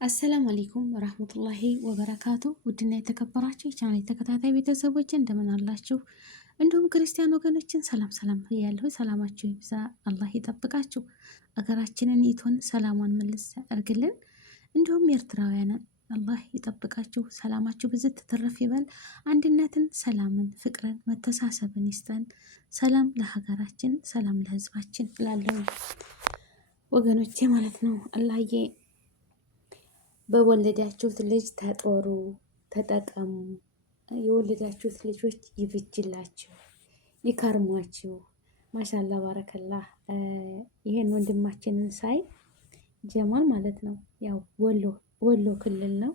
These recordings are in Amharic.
አሰላሙ አለይኩም ወራህመቱላሂ ወበረካቱ። ውድና የተከበራችሁ የቻናል ተከታታይ ቤተሰቦች እንደምን አላችሁ? እንዲሁም ክርስቲያን ወገኖችን ሰላም ሰላም እያለሁ ሰላማችሁ ይብዛ፣ አላህ ይጠብቃችሁ፣ አገራችንን ኢቶን ሰላሟን መልስ ያርግልን። እንዲሁም ኤርትራውያንን አላህ ይጠብቃችሁ፣ ሰላማችሁ ብዝት ትርፍ ይበል። አንድነትን፣ ሰላምን፣ ፍቅርን፣ መተሳሰብን ይስጠን። ሰላም ለሀገራችን፣ ሰላም ለህዝባችን እላለሁ ወገኖቼ ማለት ነው። አላህዬ በወለዳችሁት ልጅ ተጦሩ፣ ተጠቀሙ። የወለዳችሁት ልጆች ይብጅላችሁ፣ ይከርሟችሁ። ማሻላ ባረከላ። ይሄን ወንድማችንን ሳይ ጀማል ማለት ነው ያው ወሎ ክልል ነው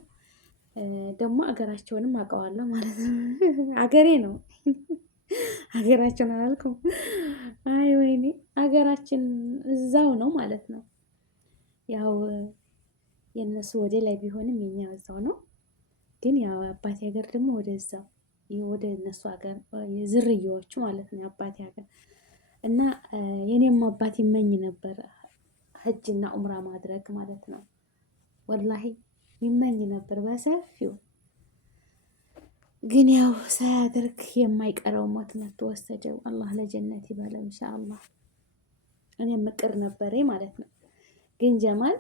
ደግሞ አገራቸውንም አውቀዋለሁ ማለት ነው። አገሬ ነው አገራቸውን አላልኩም። አይ ወይኔ አገራችን እዛው ነው ማለት ነው። ያው የእነሱ ወደ ላይ ቢሆንም የኛ እዛው ነው። ግን ያው አባቴ ሀገር ደግሞ ወደዛው ወደ እነሱ ሀገር ዝርያዎቹ ማለት ነው አባቴ ሀገር እና የኔም አባት ይመኝ ነበር ሀጅና ኡምራ ማድረግ ማለት ነው። ወላሂ ይመኝ ነበር በሰፊው። ግን ያው ሳያደርግ የማይቀረው ሞት መጥቶ ወሰደው። አላህ ለጀነት ይበለው ኢንሻአላህ። እኔም ምቅር ነበረ ማለት ነው። ግን ጀማል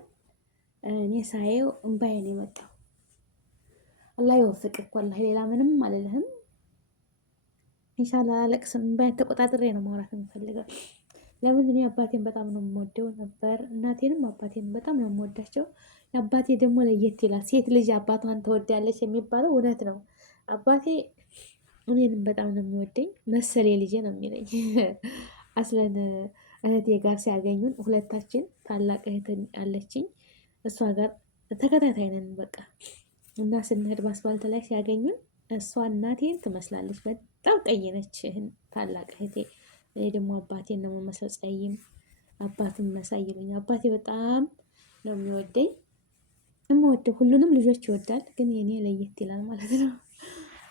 እኔ ሳየው እምባዬን የመጣው አላህ ይወፍቅህ። ወላሂ ሌላ ምንም አልልህም። ኢንሻአላህ አለቅስም። እምባዬን ተቆጣጥሬ ነው ማውራት የምፈልገው። ለምን እኔ አባቴን በጣም ነው የምወደው ነበር። እናቴንም አባቴን በጣም ነው የምወዳቸው። አባቴ ደግሞ ለየት ይላል። ሴት ልጅ አባቷን ትወዳለች የሚባለው እውነት ነው። አባቴ እኔንም በጣም ነው የሚወደኝ። መሰሌ ልጄ ነው የሚለኝ። አስለን እህቴ ጋር ሲያገኙን ሁለታችን ታላቅ እህት አለችኝ እሷ ጋር ተከታታይ ነን በቃ። እና ስንሄድ በአስፋልት ላይ ሲያገኙን እሷ እናቴን ትመስላለች። በጣም ቀይ ነች ታላቅ እህቴ። እኔ ደግሞ አባቴን ነው የምመስለው፣ ጸይም አባትም መሳይ ይሉኛል። አባቴ በጣም ነው የሚወደኝ። የምወደው ሁሉንም ልጆች ይወዳል፣ ግን የኔ ለየት ይላል ማለት ነው።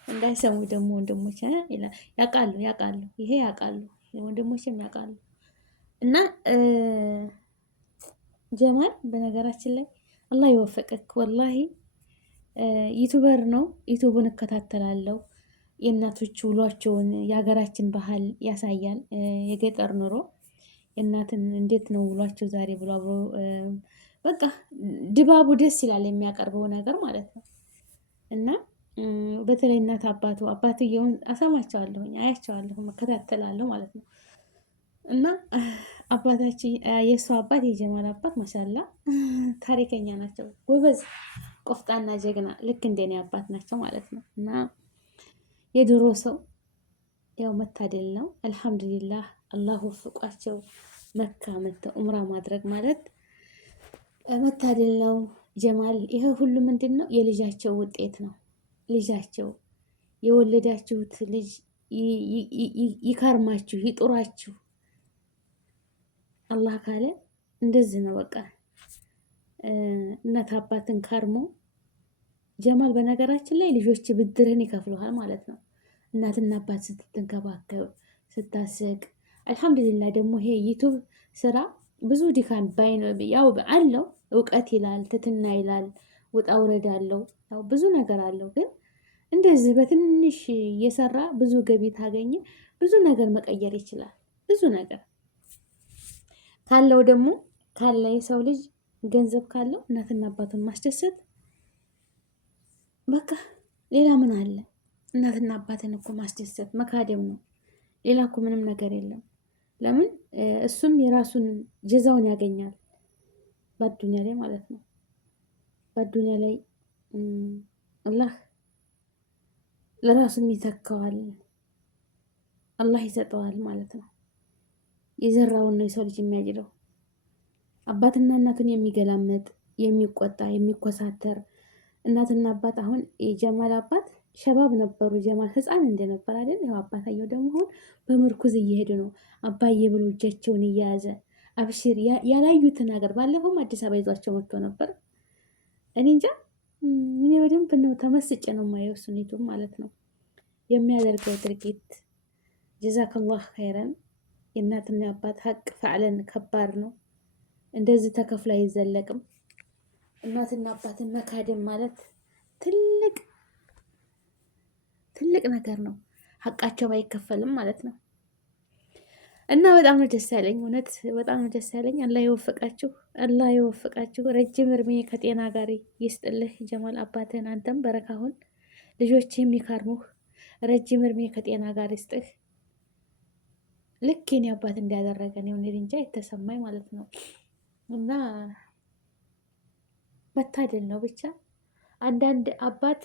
እንዳይሰሙ ደግሞ ወንድሞች ያውቃሉ፣ ይሄ ያውቃሉ፣ ወንድሞችም ያውቃሉ። እና ጀማል በነገራችን ላይ አላህ ይወፈቀክ። ወላሂ ዩቱበር ነው። ዩቱቡን እከታተላለሁ። የእናቶች ውሏቸውን የሀገራችን ባህል ያሳያል። የገጠር ኑሮ የእናትን እንዴት ነው ውሏቸው ዛሬ ብሎ አብሮ በቃ ድባቡ ደስ ይላል የሚያቀርበው ነገር ማለት ነው። እና በተለይ እናት አባትየውን አሰማቸዋለሁኝ፣ አያቸዋለሁ፣ እከታተላለሁ ማለት ነው። እና አባታችን የእሱ አባት የጀማል አባት ማሻላ ታሪከኛ ናቸው። ጎበዝ፣ ቆፍጣና፣ ጀግና ልክ እንደኔ አባት ናቸው ማለት ነው። እና የድሮ ሰው ያው መታደል ነው። አልሐምዱሊላህ አላህ ወፍቋቸው መካ መተው ኡምራ ማድረግ ማለት መታደል ነው። ጀማል ይሄ ሁሉ ምንድን ነው? የልጃቸው ውጤት ነው። ልጃቸው የወለዳችሁት ልጅ ይከርማችሁ፣ ይጡራችሁ። አላህ ካለ እንደዚህ ነው በቃ። እናት አባትን ከርሞ ጀማል በነገራችን ላይ ልጆች ብድርህን ይከፍሉሃል ማለት ነው። እናትና አባት ስትንከባከብ ስታስቅ። አልሐምዱሊላህ ደግሞ ይሄ ዩቱብ ስራ ብዙ ድካም ያው አለው፣ እውቀት ይላል፣ ትትና ይላል፣ ውጣ ውረድ አለው፣ ያው ብዙ ነገር አለው። ግን እንደዚህ በትንሽ እየሰራ ብዙ ገቢ ታገኘ፣ ብዙ ነገር መቀየር ይችላል። ብዙ ነገር ካለው ደግሞ ካለ የሰው ልጅ ገንዘብ ካለው እናትና አባቱን ማስደሰት በቃ ሌላ ምን አለ? እናትና አባትን እኮ ማስደሰት መካደም ነው። ሌላ እኮ ምንም ነገር የለም። ለምን እሱም የራሱን ጀዛውን ያገኛል በአዱንያ ላይ ማለት ነው። በአዱንያ ላይ አላህ ለራሱም ይተካዋል፣ አላህ ይሰጠዋል ማለት ነው። የዘራውን ነው የሰው ልጅ የሚያጭደው። አባትና እናቱን የሚገላመጥ የሚቆጣ የሚኮሳተር እናትና አባት። አሁን የጀማል አባት ሸባብ ነበሩ። ጀማል ህፃን እንደነበር አይደል? ያው አባታየው ደግሞ አሁን በምርኩዝ እየሄዱ ነው። አባዬ ብሎ እጃቸውን እየያዘ አብሽር ያላዩትን ሀገር። ባለፈውም አዲስ አበባ ይዟቸው መጥቶ ነበር። እኔ እንጃ እኔ በደንብ ነው ተመስጬ ነው የማየው ሱኒቱም ማለት ነው የሚያደርገው ድርጊት። ጀዛከላህ ኸይረን። የእናትና አባት ሀቅ ፈዕለን ከባድ ነው። እንደዚህ ተከፍሎ አይዘለቅም። እናትና አባትን መካደም ማለት ትልቅ ትልቅ ነገር ነው። ሀቃቸው ባይከፈልም ማለት ነው። እና በጣም ነው ደስ ያለኝ፣ እውነት በጣም ነው ደስ ያለኝ። አላህ ይወፍቃችሁ፣ አላህ ይወፍቃችሁ። ረጅም እርሜ ከጤና ጋር ይስጥልህ ጀማል አባትህን። አንተም በረካሁን ልጆች የሚካርሙህ ረጅም እርሜ ከጤና ጋር ይስጥህ። ልክ የኔ አባት እንዳያደረገ ነው እኔ እንጃ የተሰማኝ ማለት ነው። እና መታደል ነው ብቻ። አንዳንድ አባት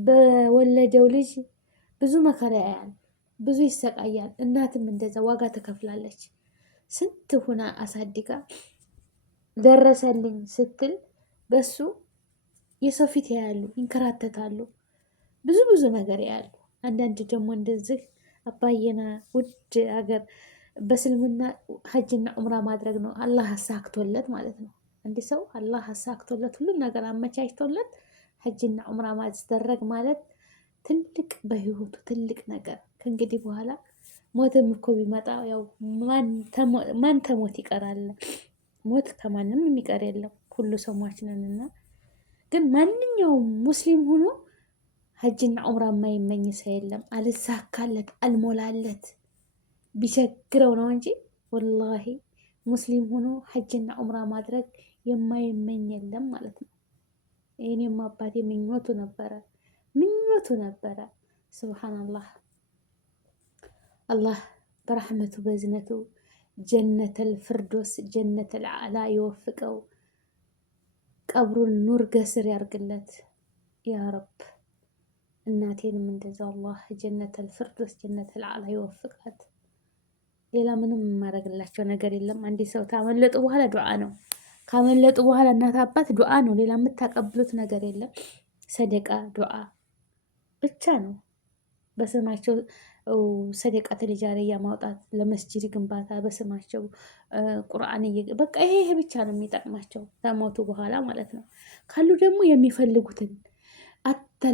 በወለደው ልጅ ብዙ መከራ ያያል፣ ብዙ ይሰቃያል። እናትም እንደዛ ዋጋ ትከፍላለች። ስንት ሁና አሳድጋ ደረሰልኝ ስትል በሱ የሰው ፊት ያያሉ፣ ይንከራተታሉ፣ ብዙ ብዙ ነገር ያያሉ። አንዳንድ ደግሞ እንደዚህ አባየና ውድ ሀገር በስልምና ሀጅና ዑምራ ማድረግ ነው አላህ አሳክቶለት ማለት ነው። አንድ ሰው አላህ አሳክቶለት ሁሉን ነገር አመቻችቶለት ሀጅና ዑምራ ማስደረግ ማለት ትልቅ በህይወቱ ትልቅ ነገር። ከእንግዲህ በኋላ ሞትም እኮ ቢመጣ ያው ማን ተሞት ይቀራል? ሞት ከማንም የሚቀር የለም፣ ሁሉ ሰው ሟች ነንና። ግን ማንኛውም ሙስሊም ሆኖ ሀጅና ዑምራ የማይመኝ ሰው የለም። አልሳካለት አልሞላለት ቢቸግረው ነው እንጂ ወላሂ ሙስሊም ሆኖ ሀጅና ዑምራ ማድረግ የማይመኝ የለም ማለት ነው። የኔም አባቴ ምኞቱ ነበረ። ሱብሃነላህ። አላህ በረሕመቱ በዝነቱ ጀነተል ፍርዶስ ጀነተል አዕላ ይወፍቀው። ቀብሩን ኑር ገስር ያርግለት ያ ረብ። እናቴንም እንደዛው አላህ ጀነተል ፍርዶስ ጀነተል አዕላ ይወፍቃት። ሌላ ምንም የማደርግላቸው ነገር የለም። አንድ ሰው ካመለጡ በኋላ ዱዓ ነው። ካመለጡ በኋላ እናት አባት ዱዓ ነው። ሌላ የምታቀብሉት ነገር የለም። ሰደቃ ዱዓ ብቻ ነው። በስማቸው ሰደቃተል ጃሪያ ማውጣት፣ ለመስጂድ ግንባታ በስማቸው ቁርአን በቃ ይሄ ብቻ ነው የሚጠቅማቸው ከሞቱ በኋላ ማለት ነው። ካሉ ደግሞ የሚፈልጉትን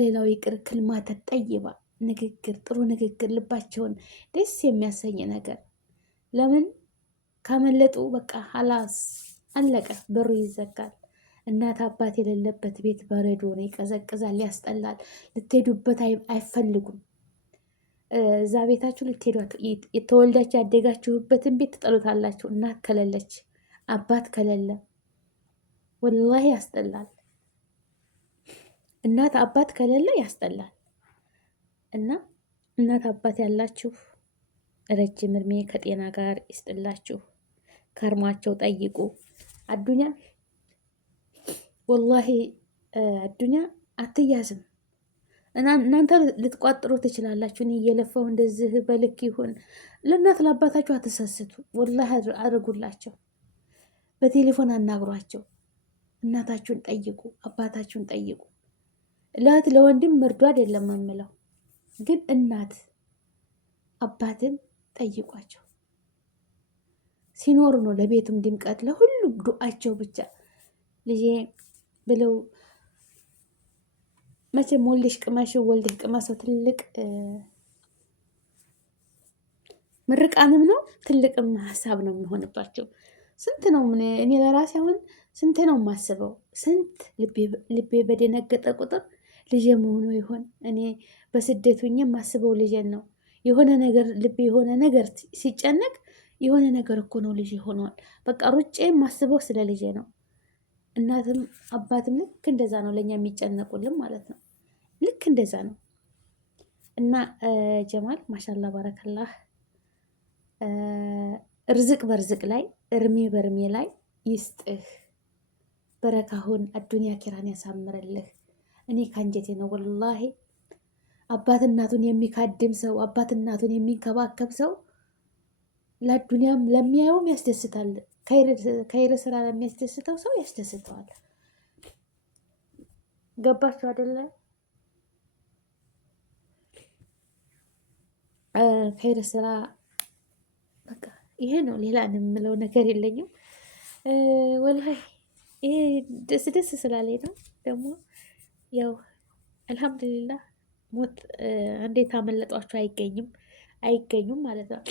ሌላው ይቅር ክልማተ ጠይባ ንግግር፣ ጥሩ ንግግር፣ ልባቸውን ደስ የሚያሰኝ ነገር። ለምን ካመለጡ በቃ ሀላስ አለቀ፣ በሩ ይዘጋል። እናት አባት የሌለበት ቤት በረዶ ነው፣ ይቀዘቅዛል፣ ያስጠላል። ልትሄዱበት አይፈልጉም። እዛ ቤታችሁ ልትሄዱ የተወልዳችሁ ያደጋችሁበትን ቤት ትጠሉታላችሁ። እናት ከሌለች አባት ከሌለ ወላሂ ያስጠላል። እናት አባት ከሌለ ያስጠላል። እና እናት አባት ያላችሁ ረጅም እድሜ ከጤና ጋር ይስጥላችሁ። ከርማቸው ጠይቁ። አዱኛ ወላሂ አዱኛ አትያዝም። እናንተ ልትቋጥሩ ትችላላችሁ። እኔ እየለፋው እንደዚህ በልክ ይሁን። ለእናት ለአባታችሁ አትሰስቱ። ወላሂ አድርጉላቸው። በቴሌፎን አናግሯቸው። እናታችሁን ጠይቁ፣ አባታችሁን ጠይቁ። እለት ለወንድም መርዶ አይደለም የምለው፣ ግን እናት አባትን ጠይቋቸው። ሲኖሩ ነው ለቤቱም ድምቀት፣ ለሁሉም ዱአቸው ብቻ ልጄ ብለው መቼም ወልደሽ ቅመሽው ወልደሽ ቅመሰው ትልቅ ምርቃንም ነው ትልቅም ሀሳብ ነው የሚሆንባቸው። ስንት ነው እኔ ለራሴ አሁን ስንት ነው የማስበው፣ ስንት ልቤ በደነገጠ ቁጥር ልጄ መሆኑ ይሆን። እኔ በስደቱኝ የማስበው ልጄን ነው። የሆነ ነገር ልቤ የሆነ ነገር ሲጨነቅ የሆነ ነገር እኮ ነው ልጄ ሆኗል። በቃ ሩጬ የማስበው ስለ ልጄ ነው። እናትም አባትም ልክ እንደዛ ነው ለእኛ የሚጨነቁልን ማለት ነው። ልክ እንደዛ ነው። እና ጀማል ማሻላ ባረከላህ። ርዝቅ በርዝቅ ላይ እርሜ በእርሜ ላይ ይስጥህ። በረካሁን አዱንያ ኪራን ያሳምረልህ። እኔ ከአንጀቴ ነው ወላሂ። አባት እናቱን የሚካድም ሰው፣ አባት እናቱን የሚንከባከብ ሰው ለአዱንያም ለሚያየውም ያስደስታል። ከይር ስራ ለሚያስደስተው ሰው ያስደስተዋል። ገባችሁ አይደለ? ከይር ስራ በቃ ይሄ ነው። ሌላ የምለው ነገር የለኝም። ወላሂ ይሄ ደስ ደስ ስላለኝ ነው። ደግሞ ያው አልሐምዱሊላህ ሞት እንዴት አመለጧችሁ? አይገኙም ማለት ነው።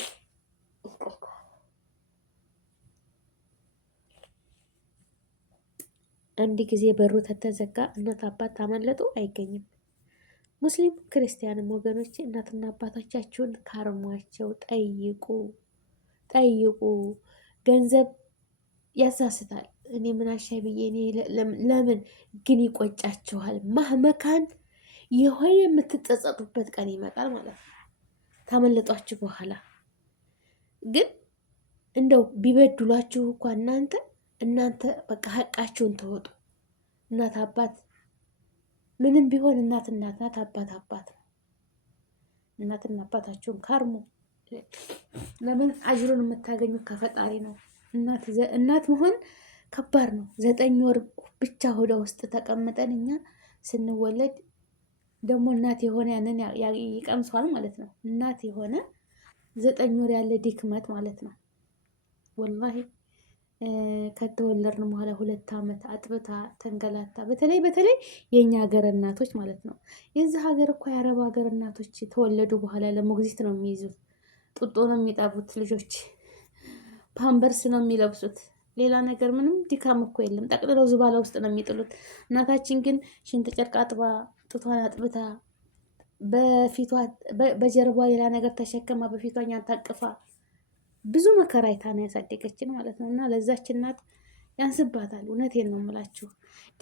አንድ ጊዜ በሩ ተተዘጋ እናት አባት ታመለጡ አይገኝም። ሙስሊም ክርስቲያንም ወገኖች እናትና አባቶቻችሁን ካርሟቸው፣ ጠይቁ። ገንዘብ ያሳስታል። እኔ ምን አሻይ ብዬ እኔ ለምን ግን ይቆጫችኋል። ማህመካን የሆነ የምትጸጸጡበት ቀን ይመጣል ማለት ነው ታመለጧችሁ በኋላ። ግን እንደው ቢበድሏችሁ እንኳ እናንተ በቃ ሀቃችሁን ተወጡ። እናት አባት ምንም ቢሆን እናት ናት፣ አባት ነው። እናትና አባታችሁን ካርሙ። ለምን አጅሩን የምታገኙት ከፈጣሪ ነው። እናት መሆን ከባድ ነው። 9 ወር ብቻ ሆዷ ውስጥ ተቀምጠን እኛ ስንወለድ ደግሞ እናት የሆነ ያንን ይቀምሷል ማለት ነው። እናት የሆነ 9 ወር ያለ ድክመት ማለት ነው። ወላሂ ከተወለድን በኋላ 2 ዓመት አጥብታ ተንገላታ። በተለይ የእኛ ሀገር እናቶች ማለት ነው። የዚህ ሀገር እኮ የአረብ ሀገር እናቶች ተወለዱ በኋላ ለሞግዚት ነው የሚይዙት፣ ጡጦ ነው የሚጠቡት ልጆች፣ ፓምበርስ ነው የሚለብሱት። ሌላ ነገር ምንም ድካም እኮ የለም። ጠቅልለው ዝባላ ውስጥ ነው የሚጥሉት። እናታችን ግን ሽንት ጨርቅ አጥባ ጡቷን አጥብታ በፊቷ በጀርባ ሌላ ነገር ተሸከማ በፊቷ እኛን ታቅፋ ብዙ መከራ አይታ ነው ያሳደገችን ማለት ነው። እና ለዛች እናት ያንስባታል። እውነቴን ነው የምላችሁ።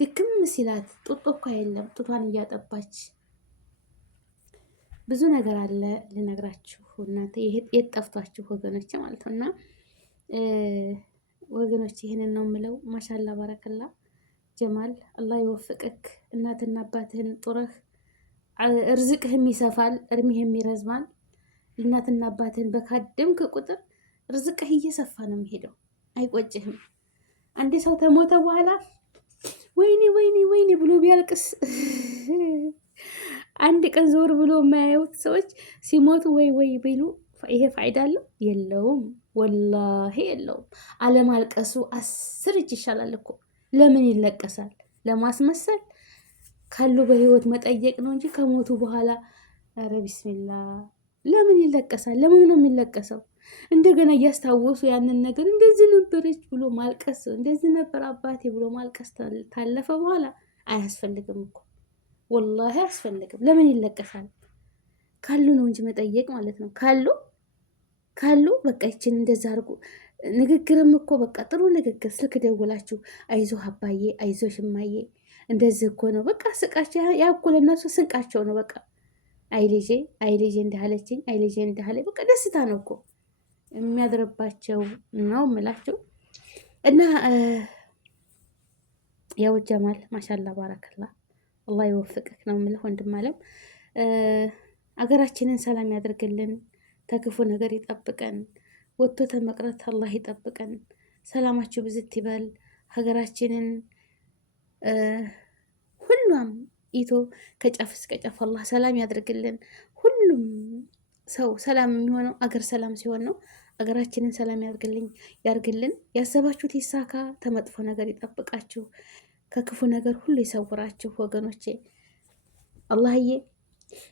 ድክም ሲላት ጡጦ እኮ የለም ጡቷን እያጠባች ብዙ ነገር አለ ልነግራችሁ። እናንተ የት ጠፍቷችሁ ወገኖች ማለት ነው። እና ወገኖች ይህንን ነው የምለው። ማሻላ ባረከላ ጀማል አላህ ይወፍቅክ። እናትና አባትህን ጡረህ እርዝቅህም ይሰፋል፣ እድሜህም ይረዝማል። እናትና አባትህን በካደምክ ቁጥር ርዝቅህ እየሰፋ ነው የሚሄደው። አይቆጭህም። አንድ ሰው ተሞተ በኋላ ወይኔ ብሎ ቢያልቅስ አንድ ቀን ዞር ብሎ የማያዩት ሰዎች ሲሞቱ ወይ ቢሉ ይሄ ፋይዳ አለው? የለውም። ወላሂ የለውም። አለማልቀሱ 10 እጅ ይሻላል እኮ። ለምን ይለቀሳል? ለማስመሰል ካሉ በህይወት መጠየቅ ነው እንጂ ከሞቱ በኋላ ኧረ ቢስሚላ ለምን ይለቀሳል? ለምን ነው የሚለቀሰው? እንደገና እያስታወሱ ያንን ነገር እንደዚህ ነበረች ብሎ ማልቀስ፣ እንደዚህ ነበር አባቴ ብሎ ማልቀስ ታለፈ በኋላ አያስፈልግም እኮ ወላሂ አያስፈልግም። ለምን ይለቀሳል? ካሉ ነው እንጂ መጠየቅ ማለት ነው። ካሉ በቃ ይችን እንደዛ አድርጉ። ንግግርም እኮ በቃ ጥሩ ንግግር፣ ስልክ ደውላችሁ አይዞህ አባዬ አይዞሽ እማዬ እንደዚህ እኮ ነው በቃ ስቃቸው። ያ እኮ ለእነሱ ስንቃቸው ነው። በቃ አይ ልጄ እንዳለችኝ፣ አይ ልጄ እንዳለ በቃ ደስታ ነው እኮ የሚያድርባቸው ነው የምላቸው። እና ያው ጀማል ማሻላ ባረከላ አላህ ይወፍቅክ ነው የምልህ ወንድም አለም። አገራችንን ሰላም ያደርግልን፣ ተክፉ ነገር ይጠብቀን፣ ወጥቶ ተመቅረት አላህ ይጠብቀን። ሰላማችሁ ብዝት ይበል። ሀገራችንን ሁሉም ኢቶ ከጫፍ እስከ ጫፍ አላህ ሰላም ያደርግልን። ሁሉም ሰው ሰላም የሚሆነው አገር ሰላም ሲሆን ነው። አገራችንን ሰላም ያርግልን። ያሰባችሁት ይሳካ። ተመጥፎ ነገር ይጠብቃችሁ፣ ከክፉ ነገር ሁሉ ይሰውራችሁ ወገኖቼ። አላህዬ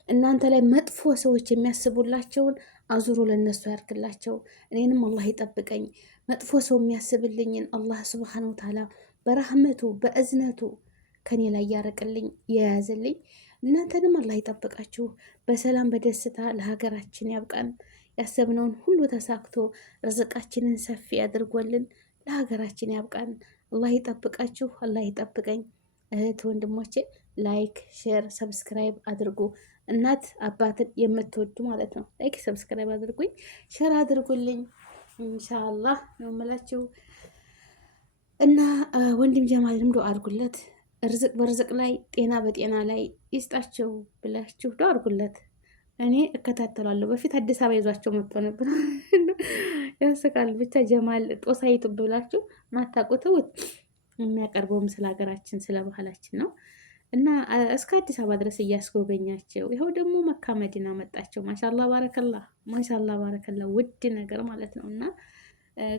እናንተ ላይ መጥፎ ሰዎች የሚያስቡላቸውን አዙሮ ለነሱ ያርግላቸው። እኔንም አላህ ይጠብቀኝ። መጥፎ ሰው የሚያስብልኝን አላህ ሱብሓነሁ ወተዓላ በረህመቱ በእዝነቱ ከኔ ላይ ያረቅልኝ የያዝልኝ። እናንተንም አላህ ይጠብቃችሁ። በሰላም በደስታ ለሀገራችን ያብቃን። ያሰብነውን ሁሉ ተሳክቶ ርዝቃችንን ሰፊ አድርጎልን ለሀገራችን ያብቃን። አላህ ይጠብቃችሁ። አላህ ይጠብቀኝ። እህት ወንድሞቼ ላይክ፣ ሼር፣ ሰብስክራይብ አድርጉ። እናት አባትን የምትወዱ ማለት ነው ላይክ ሰብስክራይብ አድርጉኝ፣ ሼር አድርጉልኝ። ኢንሻአላህ ነው የምላችሁ። እና ወንድም ጀማልንም ዱአ አድርጉለት። ርዝቅ በርዝቅ ላይ ጤና በጤና ላይ ይስጣቸው ብላችሁ ዱአ አድርጉለት። እኔ እከታተላለሁ። በፊት አዲስ አበባ ይዟቸው መጥቶ ነበር። ያስቃል። ብቻ ጀማል ጦሳይቱ ብላችሁ ማታውቁት የሚያቀርበውም ስለ ሀገራችን ስለ ባህላችን ነው። እና እስከ አዲስ አበባ ድረስ እያስጎበኛቸው ይኸው ደግሞ መካ መዲና መጣቸው። ማሻላ ባረከላ፣ ማሻላ ባረከላ። ውድ ነገር ማለት ነው። እና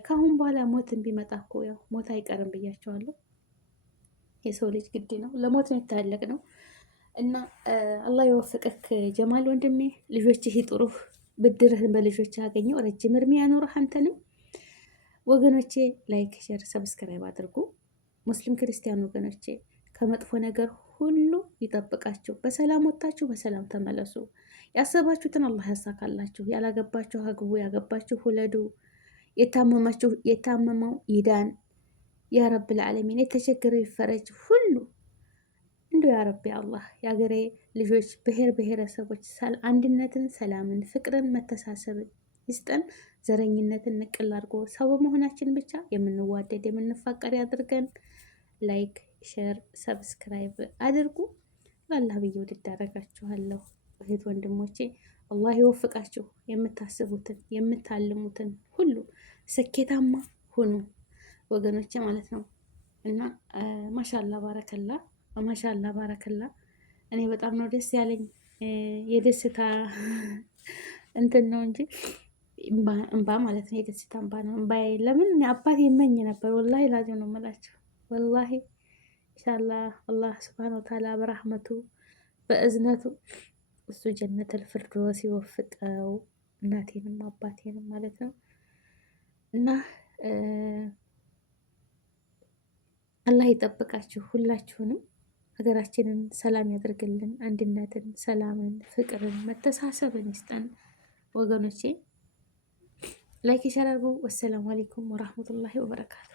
ከአሁን በኋላ ሞትን ቢመጣ እኮ ያው ሞት አይቀርም ብያቸዋለሁ። የሰው ልጅ ግድ ነው፣ ለሞት ነው የታለቅ ነው። እና አላህ የወፍቅክ ጀማል ወንድሜ። ልጆችህ ይጥሩህ፣ ብድርህን በልጆች ያገኘው፣ ረጅም እድሜ ያኖርህ አንተንም። ወገኖቼ ላይክ፣ ሼር፣ ሰብስክራይብ አድርጉ። ሙስሊም ክርስቲያን ወገኖቼ ከመጥፎ ነገር ሁሉ ይጠብቃችሁ። በሰላም ወጣችሁ በሰላም ተመለሱ። ያሰባችሁትን አላህ ያሳካላችሁ። ያላገባችሁ አግቡ፣ ያገባችሁ ውለዱ። የታመመው ይዳን ያ ረብል ዓለሚን። የተቸገረው ይፈረጅ ሁሉ እንዶ ያ ረቢ አላህ የሀገሬ ልጆች ብሔር ብሔረሰቦች አንድነትን፣ ሰላምን፣ ፍቅርን፣ መተሳሰብን ይስጠን። ዘረኝነትን ንቅል አድርጎ ሰው በመሆናችን ብቻ የምንዋደድ የምንፋቀር ያድርገን። ላይክ፣ ሼር፣ ሰብስክራይብ አድርጉ። ላላህ ብዬ ውድድ አደርጋችኋለሁ እህት ወንድሞቼ። አላህ ይወፍቃችሁ። የምታስቡትን የምታልሙትን ሁሉ ስኬታማ ሁኑ ወገኖቼ ማለት ነው። እና ማሻላ ባረከላ ማሻላ ባረከላ። እኔ በጣም ነው ደስ ያለኝ። የደስታ እንትን ነው እንጂ እንባ ማለት ነው። የደስታ እንባ ነው። እንባ ለምን አባት ይመኝ ነበር። ወላሂ ላዚም ነው የምላቸው። ወላሂ ኢንሻአላህ አላህ ሱብሃነሁ ወተዓላ በረህመቱ በእዝነቱ እሱ ጀነተል ፊርደውስ ሲወፍቀው እናቴንም አባቴንም ማለት ነው። እና አላህ ይጠብቃችሁ ሁላችሁንም። ሀገራችንን ሰላም ያደርግልን። አንድነትን፣ ሰላምን፣ ፍቅርን፣ መተሳሰብን ይስጠን ወገኖቼ። ላይክ ይሸራርጉ። ወሰላሙ አለይኩም ወራህመቱላሂ ወበረካቱ።